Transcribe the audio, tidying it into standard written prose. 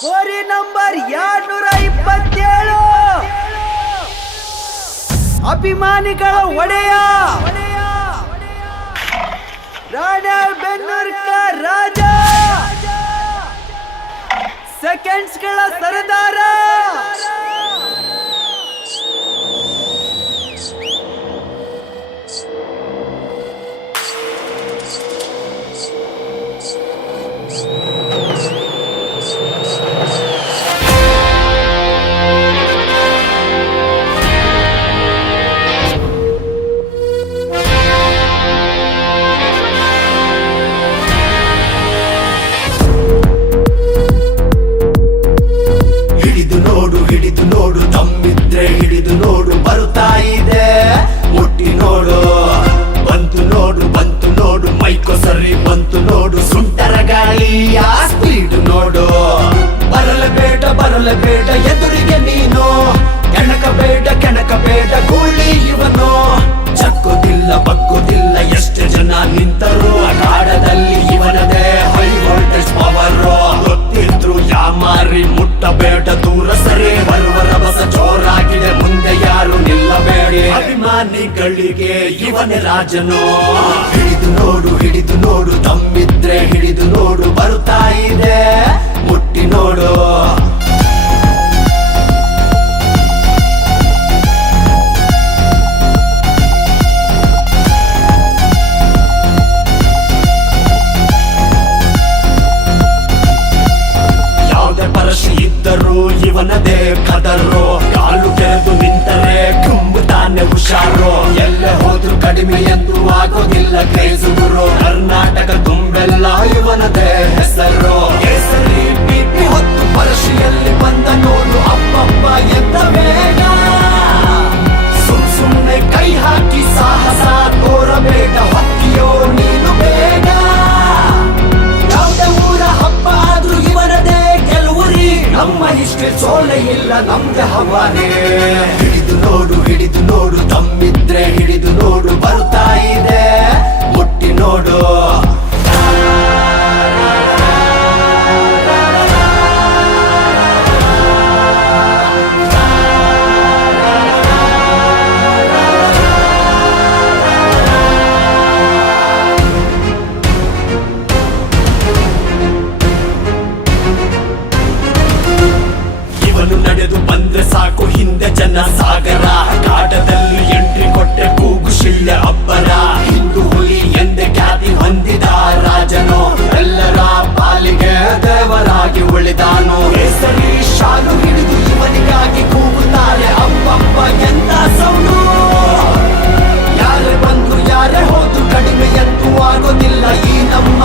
ಹೋರಿ ನಂಬರ್ 227 ಅಭಿಮಾನಿಗಳ ಒಡೆಯ ರಾಣೆಬೆನ್ನೂರ್ ರಾಜ ಸೆಕೆಂಡ್ಸ್ಗಳ ಸರದಾರ ಹಿಡಿದು ನೋಡು ತಮ್ಮಿದ್ರೆ ಹಿಡಿದು ನೋಡು ಬರುತ್ತಾ ಇದೆ ಮುಟ್ಟಿ ನೋಡು ಬಂತು ನೋಡು ಮೈಕೋ ಸರಿ ಬಂತು ನೋಡು ಸುಂಟರ ಗಾಳಿಯ ಸ್ಪೀಡ್ ನೋಡು ಬರಲೇಬೇಡ ಎದುರಿಗೆ ನೀನು ಕೆಣಕ ಬೇಡ ಗೂಳಿ ಇವನು ಚಕ್ಕೋದಿಲ್ಲ ಬಗ್ಗೋದಿಲ್ಲ ಎಷ್ಟು ಜನ ನಿಂತರು ಅಖಾಡದಲ್ಲಿ ಇವನದೇ ಹೈ ವೋಲ್ಟೇಜ್ ಪವರ್ ಗೊತ್ತಿದ್ರು ಯಾಮಾರಿ ಮುಟ್ಟಬೇಡ ದೂರ ಸರಿ ಬರುವ ರಭಸ ಜೋರಾಗಿದೆ ಮುಂದೆ ಯಾರು ನಿಲ್ಲಬೇಡಿ ಅಭಿಮಾನಿಗಳಿಗೆ ಇವನೇ ರಾಜನು ಹಿಡಿದು ನೋಡು ತಮ್ಮಿದ್ರೆ ಹಿಡಿದು ನೋಡು ಬರುತ್ತಾ ಇದೆ ಮುಟ್ಟಿ ನೋಡು ಇವನದೇ ಕದರು ಕಾಲು ಕೆರೆದು ನಿಂತರೆ ತುಂಬುತ್ತಾನೆ ಹುಷಾರು ಎಲ್ಲೇ ಹೋದ್ರು ಕಡಿಮೆ ಎಂದು ಆಗೋದಿಲ್ಲ ಕ್ರೇಜು ಗುರು ಕರ್ನಾಟಕ ತುಂಬೆಲ್ಲ ಇವನದೇ ಹೆಸರು ಕೇಸರಿ ಪಿಪಿ ಹೊತ್ತು ಪರಶಿಯಲ್ಲಿ ಬಂದ ನೋಡು ಅಪ್ಪಪ್ಪ ಎಂದ ಬೇಗ ಸುಮ್ನೆ ಕೈ ಹಾಕಿ ಸಾಹಸ ತೋರಬೇಡ ಹೊತ್ತಿಯೋ ನೀನು ಬೇಗ ಯಾವುದೇ ಊರ ಹಬ್ಬ ಆದ್ರೂ ಇವನದೇ ಗೆಲುವುರಿ ನಮ್ಮ ಇಷ್ಟೇ ಸೋಲೆ ಇಲ್ಲ ನಮ್ದೆ ಹವಾನೆ ಹಿಡಿದು ನೋಡು ತಮ್ಮಿದ್ರೆ ಹಿಡಿದು ನೋಡು ಬರುತ್ತಾ ಇದೆ ಮುಟ್ಟಿ ನೋಡು ನಡೆದು ಬಂದ್ರೆ ಸಾಕು ಹಿಂದೆ ಜನ ಸಾಗರ ಕಾಟದಲ್ಲಿ ಎಂಟ್ರಿ ಕೊಟ್ಟೆ ಕೂಗು ಶಿಳ್ಳೆ ಅಬ್ಬರ ಹಿಂದೂ ಹುಲಿ ಎಂದೇ ಖ್ಯಾತಿ ಹೊಂದಿದ ರಾಜನು ಎಲ್ಲರ ಪಾಲಿಗೆ ದೇವರಾಗಿ ಉಳಿದಾನು ಹೆಸರಿ ಶಾಲು ಹಿಡಿದು ಇವನಿಗಾಗಿ ಕೂಗುತ್ತಾರೆ ಅಪ್ಪಪ್ಪ ಎಂದ ಸೌಂಡು ಯಾರೇ ಬಂದ್ರು ಯಾರೇ ಹೋದ್ರು ಕಡಿಮೆ ಎಂದು ಆಗೋದಿಲ್ಲ ಈ ನಮ್ಮ